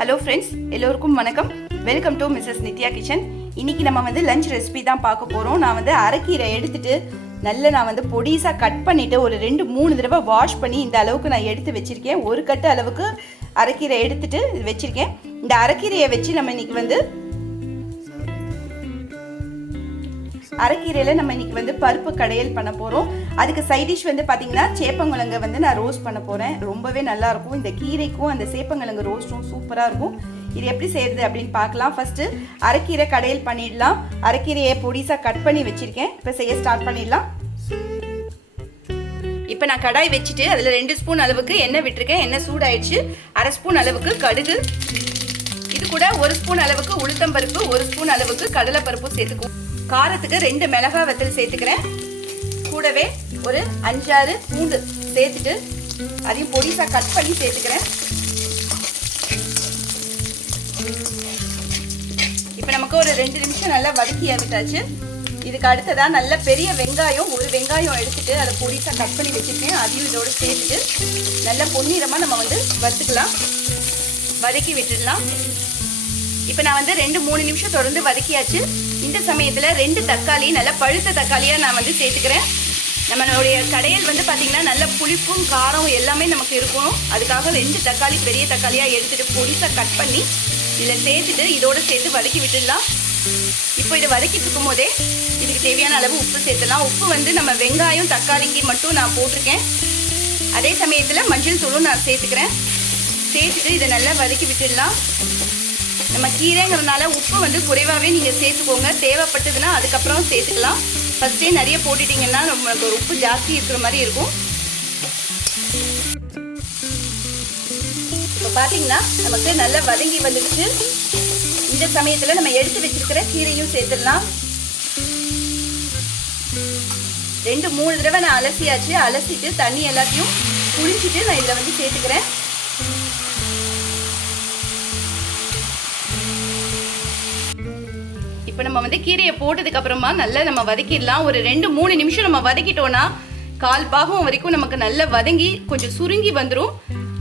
Hello friends எல்லோருக்கும் வணக்கம். Welcome to Mrs Nithya kitchen இன்னைக்கு நம்ம வந்து லஞ்ச் ரெசிபி தான் பார்க்க போகிறோம் நான் வந்து அரைக்கீரை எடுத்துட்டு நல்ல நான் வந்து பொடிசாக கட் பண்ணிவிட்டு ஒரு ரெண்டு மூணு தடவை வாஷ் பண்ணி இந்த அளவுக்கு நான் எடுத்து வச்சுருக்கேன். ஒரு கட்டு அளவுக்கு அரைக்கீரை எடுத்துட்டு வச்சுருக்கேன். இந்த அரைக்கீரையை வச்சு நம்ம இன்றைக்கி வந்து அரைக்கீரையில் நம்ம இன்னைக்கு வந்து பருப்பு கடையல் பண்ண போகிறோம் அதுக்கு சைட் டிஷ் வந்து பார்த்தீங்கன்னா சேப்பங்குழங்க வந்து நான் ரோஸ்ட் பண்ண போகிறேன் ரொம்பவே நல்லாயிருக்கும் இந்த கீரைக்கும் அந்த சேப்பங்கிழங்கு ரோஸ்ட்டும் சூப்பராக இருக்கும். இது எப்படி செய்யறது அப்படின்னு பார்க்கலாம். ஃபர்ஸ்ட் அரைக்கீரை கடையில் பண்ணிடலாம். அரைக்கீரையை பொடிசாக கட் பண்ணி வச்சிருக்கேன். இப்போ செய்ய ஸ்டார்ட் பண்ணிடலாம். இப்போ நான் கடாய் வச்சுட்டு அதில் ரெண்டு ஸ்பூன் அளவுக்கு எண்ணெய் விட்டுருக்கேன். எண்ணெய் சூடாயிடுச்சு. அரை ஸ்பூன் அளவுக்கு கடுகு. இது கூட ஒரு ஸ்பூன் அளவுக்கு உளுத்தம்பருப்பு ஒரு ஸ்பூன் அளவுக்கு கடலைப்பருப்பு சேர்த்துக்குவோம். காரத்துக்கு ரெண்டு மிளகாய் வத்தல் சேர்த்துக்கிறேன். கூடவே ஒரு அஞ்சாறு பூண்டு சேர்த்துட்டு அதையும் பொடிசா கட் பண்ணி சேர்த்துக்கிறேன். இப்போ நமக்கு ஒரு ரெண்டு நிமிஷம் நல்லா வதக்கி விட்டாச்சு இதுக்கு அடுத்ததாக நல்ல பெரிய வெங்காயம் ஒரு வெங்காயம் எடுத்துட்டு அதை பொடிசா கட் பண்ணி வச்சுருக்கேன். அதையும் இதோடு சேர்த்துட்டு நல்ல பொன்னிறமாக நம்ம வந்து வறுத்துக்கலாம். வதக்கி விட்டுடலாம். இப்போ நான் வந்து ரெண்டு மூணு நிமிஷம் தொடர்ந்து வதக்கியாச்சு. இந்த சமயத்தில் ரெண்டு தக்காளி நல்ல பழுத்த தக்காளியாக நான் வந்து சேர்த்துக்கிறேன். நம்மளுடைய கடையில் வந்து பார்த்திங்கன்னா நல்ல புளிப்பும் காரம் எல்லாமே நமக்கு இருக்கும் அதுக்காக ரெண்டு தக்காளி பெரிய தக்காளியாக எடுத்துகிட்டு பொடிசாக கட் பண்ணி இதில் சேர்த்துட்டு இதோடு சேர்த்து வதக்கி விட்டுடலாம். இப்போ இதை வதக்கிட்டு இருக்கும் போதே இதுக்கு தேவையான அளவு உப்பு சேர்த்துலாம் உப்பு வந்து நம்ம வெங்காயம் தக்காளிக்கு மட்டும் நான் போட்டிருக்கேன். அதே சமயத்தில் மஞ்சள் தூளும் நான் சேர்த்துக்கிறேன். சேர்த்துட்டு இதை நல்லா வதக்கி விட்டுடலாம். நம்ம கீரைங்கிறதுனால உப்பு வந்து குறைவாகவே நீங்கள் சேர்த்துக்கோங்க. தேவைப்பட்டதுன்னா அதுக்கப்புறம் சேர்த்துக்கலாம். ஃபஸ்ட்டே நிறைய போட்டுட்டிங்கன்னா நம்மளுக்கு உப்பு ஜாஸ்தி இருக்கிற மாதிரி இருக்கும். இப்போ பார்த்தீங்கன்னா நமக்கு நல்லா வதங்கி வந்துடுச்சு. இந்த சமயத்தில் நம்ம எடுத்து வச்சிருக்கிற கீரையும் சேர்த்துடலாம். ரெண்டு மூணு தடவை நான் அலசியாச்சு. அலசிட்டு தண்ணி எல்லாத்தையும் புளிச்சிட்டு நான் இதில் வந்து சேர்த்துக்கிறேன். இப்போ நம்ம வந்து கீரையை போட்டதுக்கு அப்புறமா நல்லா நம்ம வதக்கிடலாம். ஒரு ரெண்டு மூணு நிமிஷம் நம்ம வதக்கிட்டோம்னா கால் பாகம் வரைக்கும் நமக்கு நல்லா வதங்கி கொஞ்சம் சுருங்கி வந்துடும்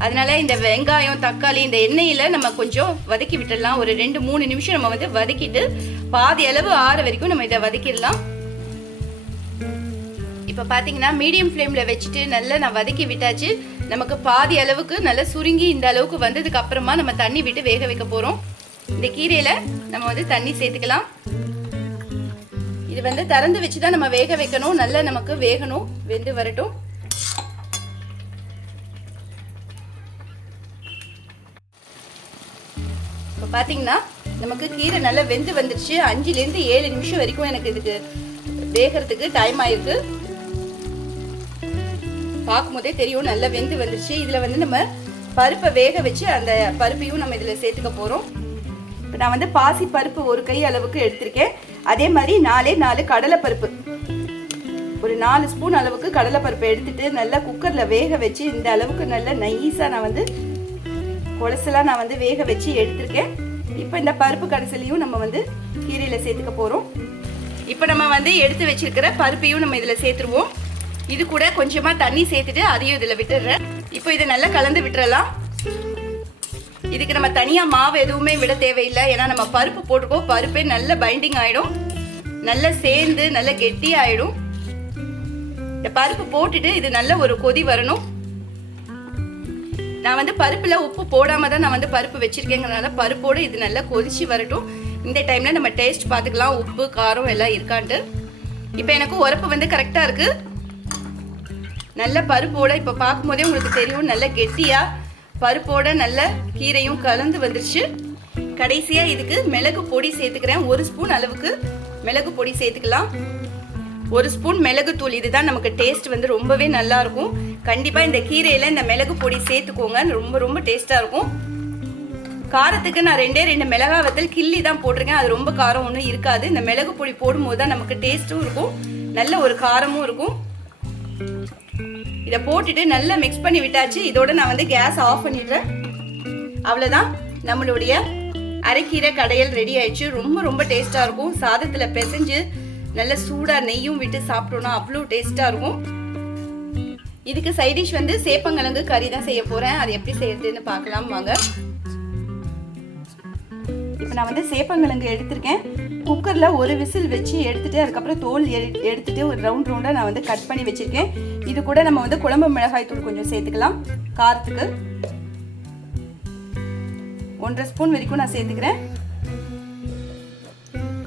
அதனால இந்த வெங்காயம் தக்காளி இந்த எண்ணெயில் நம்ம கொஞ்சம் வதக்கி விட்டுடலாம். ஒரு ரெண்டு மூணு நிமிஷம் நம்ம வந்து வதக்கிட்டு பாதி அளவு ஆற வரைக்கும் நம்ம இதை வதக்கிடலாம். இப்போ பார்த்தீங்கன்னா மீடியம் ஃப்ளேமில் வச்சுட்டு நல்லா நான் வதக்கி விட்டாச்சு. நமக்கு பாதி அளவுக்கு நல்லா சுருங்கி இந்த அளவுக்கு வந்ததுக்கு அப்புறமா நம்ம தண்ணி விட்டு வேக வைக்க போகிறோம் இந்த கீரையில் நம்ம வந்து தண்ணி சேர்த்துக்கலாம். இது வந்து திறந்து வச்சு தான் நம்ம வேக வைக்கணும். நல்லா நமக்கு வேகணும் வெந்து வரட்டும். இப்போ பார்த்தீங்கன்னா நமக்கு கீரை நல்லா வெந்து வந்துடுச்சு அஞ்சுலேருந்து ஏழு நிமிஷம் வரைக்கும் எனக்கு இதுக்கு வேகிறதுக்கு டைம் ஆயிருக்கு. பார்க்கும்போதே தெரியும் நல்லா வெந்து வந்துருச்சு. இதில் வந்து நம்ம பருப்பை வேக வச்சு அந்த பருப்பையும் நம்ம இதில் சேர்த்துக்க போகிறோம் இப்போ நான் வந்து பாசி பருப்பு ஒரு கை அளவுக்கு எடுத்திருக்கேன். அதே மாதிரி நாலே நாலு கடலைப்பருப்பு ஒரு நாலு ஸ்பூன் அளவுக்கு கடலைப்பருப்பு எடுத்துட்டு நல்லா குக்கரில் வேக வச்சு இந்த அளவுக்கு நல்லா நைஸாக நான் வந்து கொலசெல்லாம் நான் வந்து வேக வச்சு எடுத்திருக்கேன். இப்போ இந்த பருப்பு கடைசிலையும் நம்ம வந்து கீரையில் சேர்த்துக்க போகிறோம் இப்போ நம்ம வந்து எடுத்து வச்சிருக்கிற பருப்பையும் நம்ம இதில் சேர்த்துருவோம். இது கூட கொஞ்சமாக தண்ணி சேர்த்துட்டு அதையும் இதில் விட்டுடுறேன். இப்போ இதை நல்லா கலந்து விட்டுறலாம். இதுக்கு நம்ம தனியாக மாவு எதுவுமே விட தேவையில்லை. ஏன்னா நம்ம பருப்பு போட்டிருக்கோம். பருப்பே நல்ல பைண்டிங் ஆகிடும் நல்லா சேர்ந்து நல்ல கெட்டி ஆகிடும் இந்த பருப்பு போட்டுட்டு இது நல்ல ஒரு கொதி வரணும். நான் வந்து பருப்பில் உப்பு போடாமல் தான் நான் வந்து பருப்பு வச்சுருக்கேங்கிறனால பருப்போடு இது நல்லா கொதிச்சு வரட்டும். இந்த டைமில் நம்ம டேஸ்ட் பார்த்துக்கலாம். உப்பு காரம் எல்லாம் இருக்கான்ட்டு. இப்போ எனக்கு உரப்பு வந்து கரெக்டாக இருக்குது நல்ல பருப்போட இப்போ பார்க்கும்போதே உங்களுக்கு தெரியும். நல்ல கெட்டியாக பருப்போட நல்ல கீரையும் கலந்து வந்துருச்சு. கடைசியாக இதுக்கு மிளகு பொடி சேர்த்துக்கிறேன். ஒரு ஸ்பூன் அளவுக்கு மிளகு பொடி சேர்த்துக்கலாம். ஒரு ஸ்பூன் மிளகு தூள். இதுதான் நமக்கு டேஸ்ட் வந்து ரொம்பவே நல்லா இருக்கும். கண்டிப்பாக இந்த கீரையில் இந்த மிளகு பொடி சேர்த்துக்கோங்க. ரொம்ப ரொம்ப டேஸ்ட்டாக இருக்கும். காரத்துக்கு நான் ரெண்டே ரெண்டு மிளகா வத்தல் கிள்ளி தான் போட்டிருக்கேன். அது ரொம்ப காரம் ஒன்றும் இருக்காது. இந்த மிளகு பொடி போடும்போது தான் நமக்கு டேஸ்ட்டும் இருக்கும். நல்ல ஒரு காரமும் இருக்கும். இதை போட்டுட்டு நல்லா மிக்ஸ் பண்ணி விட்டாச்சு. இதோட நான் வந்து கேஸ் ஆஃப் பண்ணிடுறேன். அவ்வளோதான் நம்மளுடைய அரைக்கீரை கடையல் ரெடி ஆயிடுச்சு. ரொம்ப ரொம்ப டேஸ்ட்டாக இருக்கும். சாதத்தில் பிசைஞ்சு நல்ல சூடாக நெய்யும் விட்டு சாப்பிட்டோன்னா அவ்வளோ டேஸ்ட்டாக இருக்கும். இதுக்கு சைடிஷ் வந்து சேப்பங்கிழங்கு கறி தான் செய்ய போகிறேன் அது எப்படி செய்யறதுன்னு பார்க்கலாம். வாங்க. இப்போ நான் வந்து சேப்பங்கிழங்கு எடுத்திருக்கேன். குக்கரில் ஒரு விசில் வச்சு எடுத்துகிட்டு அதுக்கப்புறம் தோல் எடுத்துகிட்டு ஒரு ரவுண்ட் ரவுண்டாக நான் வந்து கட் பண்ணி வச்சுருக்கேன். இது கூட நம்ம வந்து குழம்பு மிளகாய் தூள் கொஞ்சம் சேர்த்துக்கலாம். காரத்துக்கு ஒன்றரை ஸ்பூன் வரைக்கும் நான் சேர்த்துக்கிறேன்.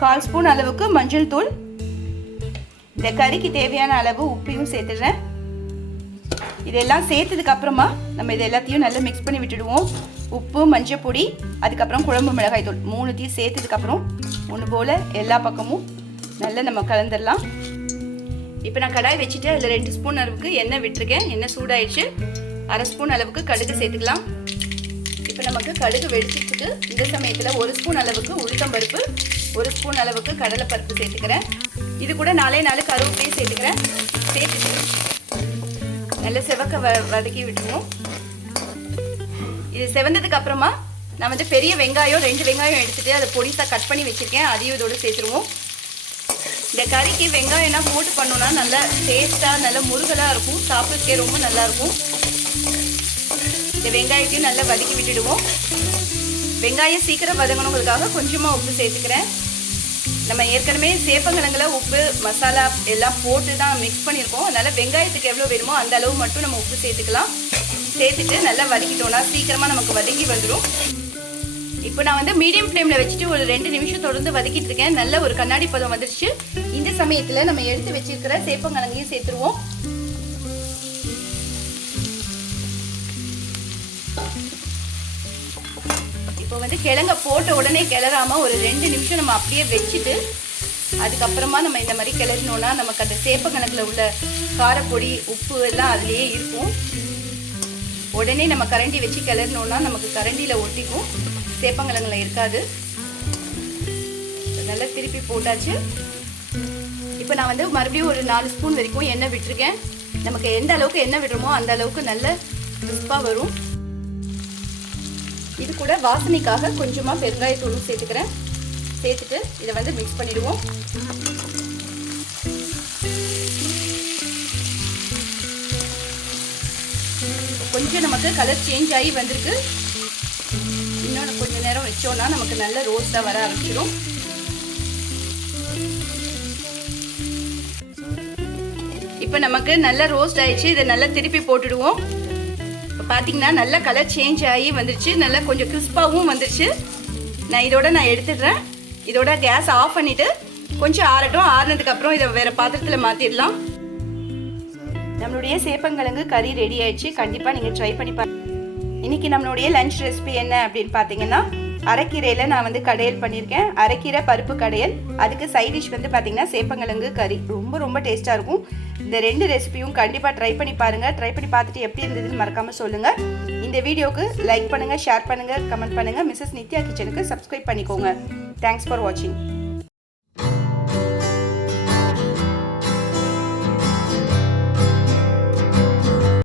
கால் ஸ்பூன் அளவுக்கு மஞ்சள் தூள். இந்த கறிக்கு தேவையான அளவு உப்பையும் சேர்த்துடுறேன். இதெல்லாம் சேர்த்ததுக்கு அப்புறமா நம்ம இது எல்லாத்தையும் நல்லா மிக்ஸ் பண்ணி விட்டுடுவோம். உப்பு மஞ்சள் பொடி அதுக்கப்புறம் குழம்பு மிளகாய் தூள் மூணுத்தையும் சேர்த்ததுக்கப்புறம் ஒன்று போல் எல்லா பக்கமும் நல்லா நம்ம கலந்துடலாம். இப்போ நான் கடாய் வச்சுட்டு அதில் ரெண்டு ஸ்பூன் அளவுக்கு எண்ணெய் விட்டுருக்கேன். எண்ணெய் சூடாயிடுச்சு. அரை ஸ்பூன் அளவுக்கு கடுகு சேர்த்துக்கலாம். இப்போ நமக்கு கடுகு வெடிச்சிட்டு இந்த சமயத்தில் ஒரு ஸ்பூன் அளவுக்கு உளுத்தம்பருப்பு ஒரு ஸ்பூன் அளவுக்கு கடலைப்பருப்பு சேர்த்துக்கிறேன். இது கூட நாலே நாலு கருவேப்பிலையும் சேர்த்துக்கிறேன். சேர்த்துட்டு நல்ல செவக்க வ வதக்கி விட்டுருவோம். இது செவந்ததுக்கு அப்புறமா நான் வந்து பெரிய வெங்காயம் ரெண்டு வெங்காயம் எடுத்துட்டு அதை பொடிசாக கட் பண்ணி வச்சிருக்கேன். அதையும் இதோடு சேர்த்துருவோம். இந்த கறிக்கு வெங்காயம்னா போட்டு பண்ணோம்னா நல்லா டேஸ்ட்டாக நல்லா முருகலாக இருக்கும். சாப்பிட்றதுக்கே ரொம்ப நல்லா இருக்கும். இந்த வெங்காயத்தையும் நல்லா வதக்கி விட்டுடுவோம். வெங்காயம் சீக்கிரம் வதங்கணுங்கிறதுக்காக கொஞ்சமாக உப்பு சேர்த்துக்கிறேன். நம்ம ஏற்கனவே சேப்பங்கிழங்குல உப்பு மசாலா எல்லாம் போட்டு தான் மிக்ஸ் பண்ணியிருக்கோம். அதனால் வெங்காயத்துக்கு எவ்வளோ வேணுமோ அந்த அளவு மட்டும் நம்ம உப்பு சேர்த்துக்கலாம். சேர்த்துட்டு நல்லா வதக்கிட்டோம்னா சீக்கிரமாக நமக்கு வதங்கி வந்துடும் இப்போ நான் வந்து மீடியம் ஃப்ளேமில் வச்சுட்டு ஒரு ரெண்டு நிமிஷம் தொடர்ந்து வதக்கிட்டு இருக்கேன். நல்ல ஒரு கண்ணாடி பதம் வந்துருச்சு. இந்த சமயத்தில் நம்ம எடுத்து வச்சிருக்கிற சேப்பங்கிழங்கையும் சேர்த்துருவோம். எடுத்து கிழங்க போட்ட உடனே கிளறாமல் ஒரு ரெண்டு நிமிஷம் நம்ம அப்படியே வச்சுட்டு அதுக்கப்புறமா நம்ம இந்த மாதிரி கிளறினோம்னா நமக்கு அந்த சேப்ப கணக்கில் உள்ள காரப்பொடி உப்பு எல்லாம் அதுலேயே இருக்கும். உடனே நம்ம கரண்டி வச்சு கிளறினோம்னா நமக்கு கரண்டியில் ஒட்டிக்கும். சேப்பங்கிழங்குல இருக்காது. நல்லா திருப்பி போட்டாச்சு. இப்போ நான் வந்து மறுபடியும் ஒரு நாலு ஸ்பூன் வரைக்கும் எண்ணெய் விட்டுருக்கேன். நமக்கு எந்த அளவுக்கு எண்ணெய் விடுறோமோ அந்த அளவுக்கு நல்ல கிறிஸ்பாக வரும். இது கூட வாசனைக்காக கொஞ்சமாக பெருங்காயத்தூளும் சேர்த்துக்கிறேன். சேர்த்துட்டு இதை வந்து மிக்ஸ் பண்ணிடுவோம். கொஞ்சம் நமக்கு கலர் சேஞ்ச் ஆகி வந்திருக்கு. இன்னொன்று கொஞ்சம் நேரம் வச்சோம்னா நமக்கு நல்ல ரோஸ்டாக வர ஆரம்பிச்சிடும் இப்போ நமக்கு நல்ல ரோஸ்ட் ஆயிடுச்சு. இதை நல்லா திருப்பி போட்டுடுவோம். பார்த்தீங்கன்னா நல்ல கலர் சேஞ்ச் ஆகி வந்துருச்சு. நல்லா கொஞ்சம் கிறிஸ்பாகவும் வந்துருச்சு. நான் இதோட நான் எடுத்துடுறேன். இதோட கேஸ் ஆஃப் பண்ணிவிட்டு கொஞ்சம் ஆறட்டும். ஆறினதுக்கப்புறம் இதை வேறு பாத்திரத்தில் மாற்றிடலாம் நம்மளுடைய சேப்பங்கிழங்கு கறி ரெடி ஆயிடுச்சு. கண்டிப்பாக நீங்கள் ட்ரை பண்ணி பா இன்னைக்கு நம்மளுடைய லஞ்ச் ரெசிபி என்ன அப்படின்னு பார்த்தீங்கன்னா அரைக்கீரையில் நான் வந்து கடையல் பண்ணியிருக்கேன். அரைக்கீரை பருப்பு கடையல். அதுக்கு சைடிஷ் வந்து பார்த்தீங்கன்னா சேப்பங்கிழங்கு கறி. ரொம்ப ரொம்ப டேஸ்ட்டாக இருக்கும். இந்த ரெண்டு ரெசிபியும் கண்டிப்பாக ட்ரை பண்ணி பாருங்கள் ட்ரை பண்ணி பார்த்துட்டு எப்படி இருந்ததுன்னு மறக்காமல் சொல்லுங்கள் இந்த வீடியோக்கு லைக் பண்ணுங்கள் ஷேர் பண்ணுங்கள் கமெண்ட் பண்ணுங்கள் மிஸ்ஸஸ் நித்யா கிச்சனுக்கு சப்ஸ்கிரைப் பண்ணிக்கோங்க. தேங்க்ஸ் ஃபார் வாட்சிங்